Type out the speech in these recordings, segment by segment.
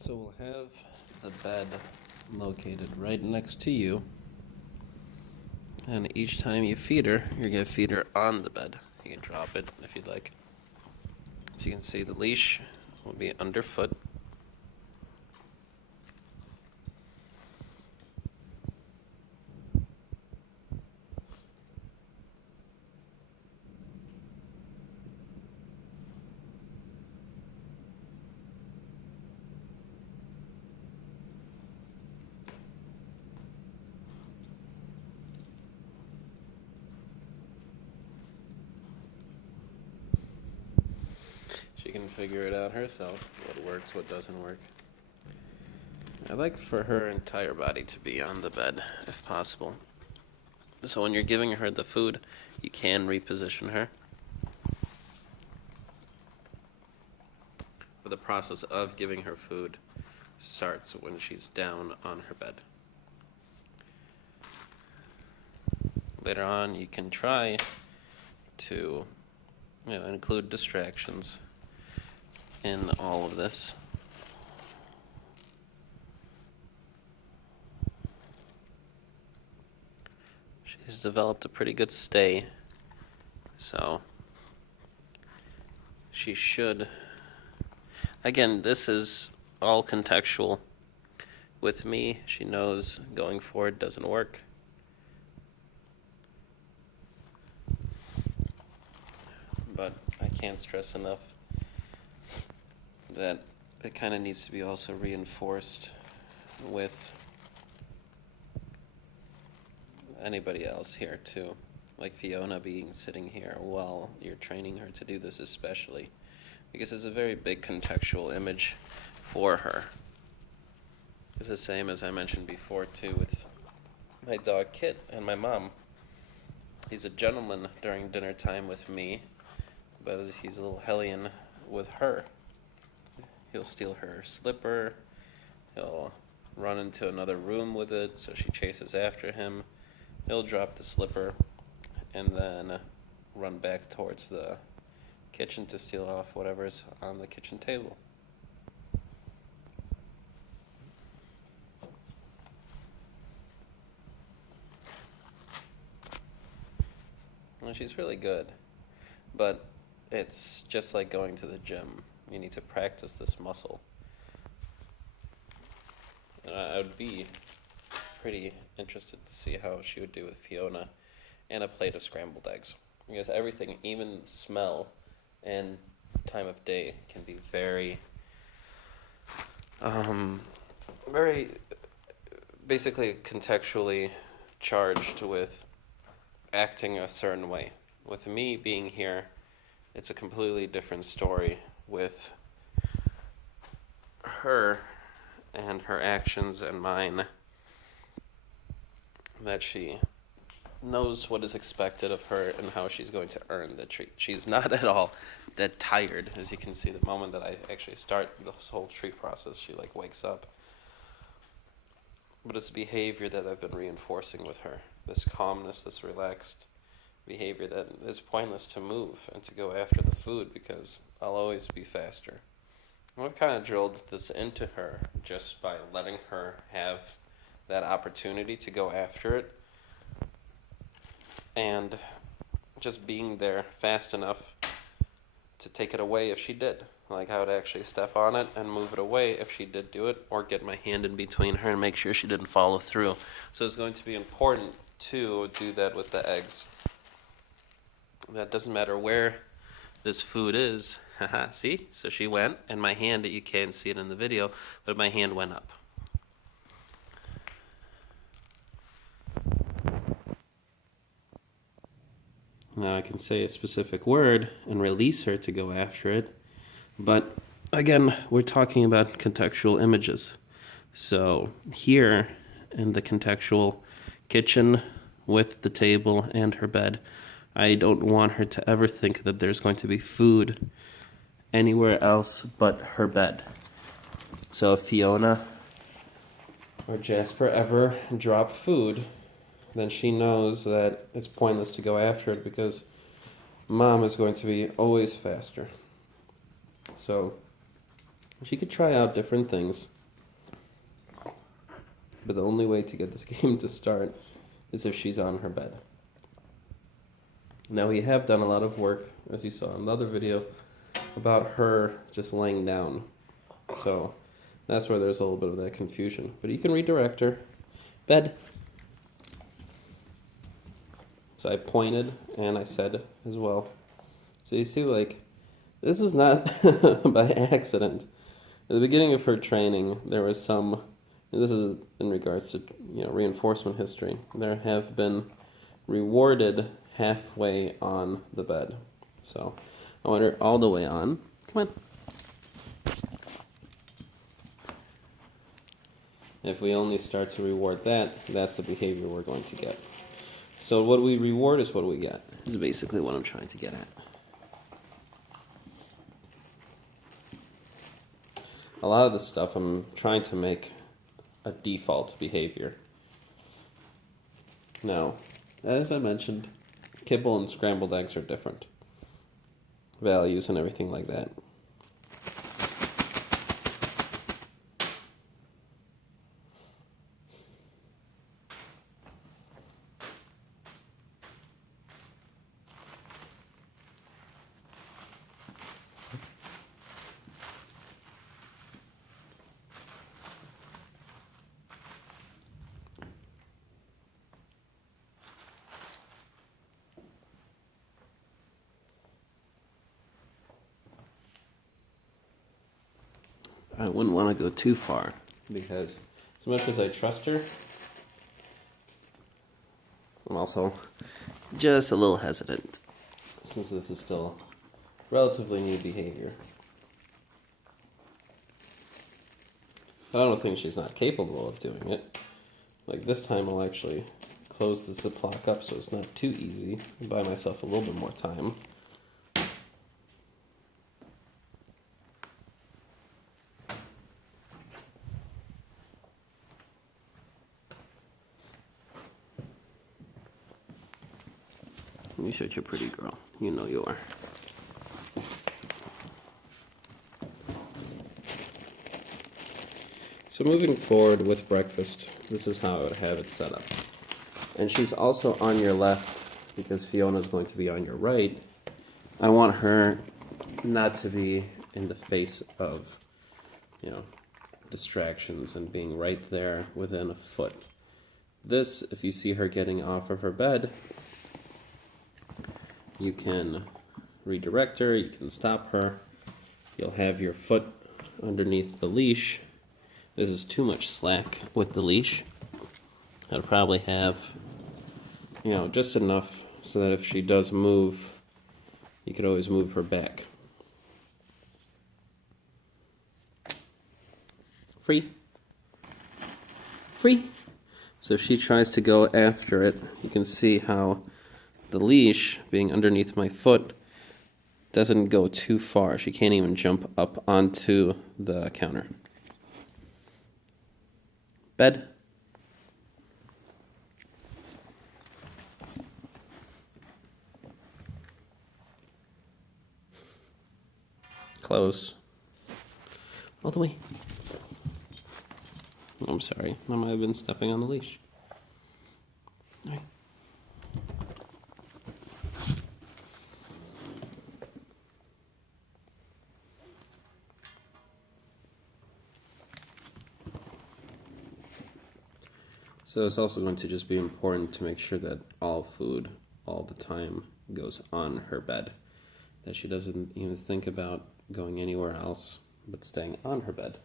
So we'll have the bed located right next to you. And each time you feed her, you're going to feed her on the bed. You can drop it if you'd like. So you can see the leash will be underfoot. She can figure it out herself, what works, what doesn't work. I like for her entire body to be on the bed, if possible. So when you're giving her the food, you can reposition her. But the process of giving her food starts when she's down on her bed. Later on, you can try to include distractions in all of this. She's developed a pretty good stay, so she should. Again, this is all contextual. With me, she knows going forward doesn't work. But I can't stress enough that it kind of needs to be also reinforced with anybody else here too. Like Fiona being sitting here while you're training her to do this especially. Because it's a very big contextual image for her. It's the same as I mentioned before too with my dog Kit and my mom. He's a gentleman during dinner time with me, but he's a little hellion with her. He'll steal her slipper, he'll run into another room with it so she chases after him, he'll drop the slipper and then run back towards the kitchen to steal off whatever's on the kitchen table. Well, she's really good, but it's just like going to the gym. You need to practice this muscle. And I would be pretty interested to see how she would do with Fiona and a plate of scrambled eggs. Because everything, even smell and time of day, can be very basically contextually charged with acting a certain way. With me being here, it's a completely different story with her and her actions and mine, that she knows what is expected of her and how she's going to earn the treat. She's not at all that tired. As you can see, the moment that I actually start this whole treat process, she like wakes up. But it's a behavior that I've been reinforcing with her. This calmness, this relaxed behavior that is pointless to move and to go after the food because I'll always be faster. And I've kind of drilled this into her just by letting her have that opportunity to go after it and just being there fast enough to take it away if she did. Like I would actually step on it and move it away if she did do it, or get my hand in between her and make sure she didn't follow through. So it's going to be important to do that with the eggs. That doesn't matter where this food is. Haha, see? So she went, and my hand, you can't see it in the video, but my hand went up. Now I can say a specific word and release her to go after it. But again, we're talking about contextual images. So here in the contextual kitchen with the table and her bed, I don't want her to ever think that there's going to be food anywhere else but her bed. So if Fiona or Jasper ever drop food, then she knows that it's pointless to go after it because Mom is going to be always faster. So She could try out different things, but the only way to get this game to start is if she's on her bed. Now we have done a lot of work, as you saw in the other video, about her just laying down. So that's where there's a little bit of that confusion. But you can redirect her. Bed. So I pointed and I said as well. So you see, like, this is not by accident. At the beginning of her training, there was some, and this is in regards to reinforcement history, there have been rewarded halfway on the bed. So I want her all the way on. Come on. If we only start to reward that, that's the behavior we're going to get. So what we reward is what we get, is basically what I'm trying to get at. A lot of this stuff I'm trying to make a default behavior. Now, as I mentioned, kibble and scrambled eggs are different. Values and everything like that. I wouldn't want to go too far because as much as I trust her, I'm also just a little hesitant since this is still relatively new behavior. I don't think she's not capable of doing it. Like this time I'll actually close the ziplock up so it's not too easy and buy myself a little bit more time. You're such a pretty girl. You know you are. So moving forward with breakfast, this is how I would have it set up. And she's also on your left because Fiona's going to be on your right. I want her not to be in the face of, distractions and being right there within a foot. This, if you see her getting off of her bed, you can redirect her, you can stop her. You'll have your foot underneath the leash. This is too much slack with the leash. I'd probably have, just enough so that if she does move, you could always move her back. Free. Free. So if she tries to go after it, you can see how the leash, being underneath my foot, doesn't go too far. She can't even jump up onto the counter. Bed. Close. All the way. I'm sorry. I might have been stepping on the leash. All right. So it's also going to just be important to make sure that all food, all the time, goes on her bed. That she doesn't even think about going anywhere else but staying on her bed.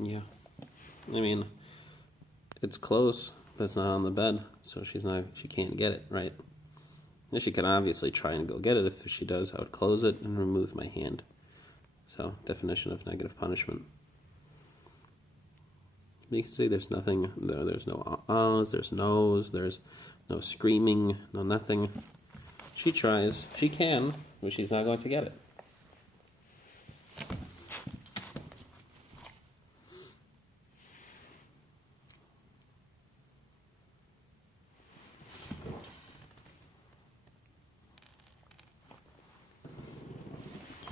Yeah. I mean, it's close, but it's not on the bed, so she can't get it, right? And she can obviously try and go get it. If she does, I would close it and remove my hand. So, definition of negative punishment. You can see there's nothing, there's no ahs, there's no's, there's no screaming, no nothing. She tries, she can, but she's not going to get it.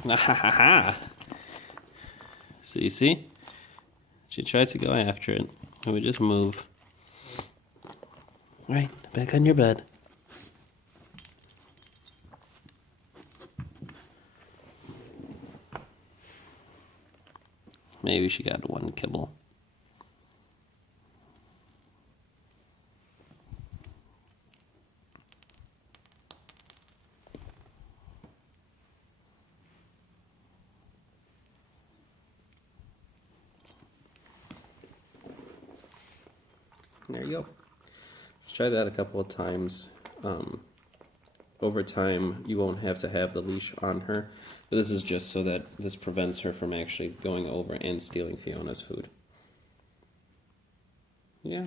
Ha ha ha. So you see? She tries to go after it, and we just move. Right, back on your bed. Maybe she got one kibble. There you go. Just try that a couple of times. Over time, you won't have to have the leash on her, but this is just so that this prevents her from actually going over and stealing Fiona's food. Yeah.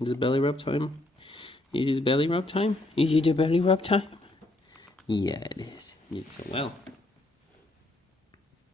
Is it belly rub time? Is it belly rub time? Is it belly rub time? Yeah, it is. You did so well.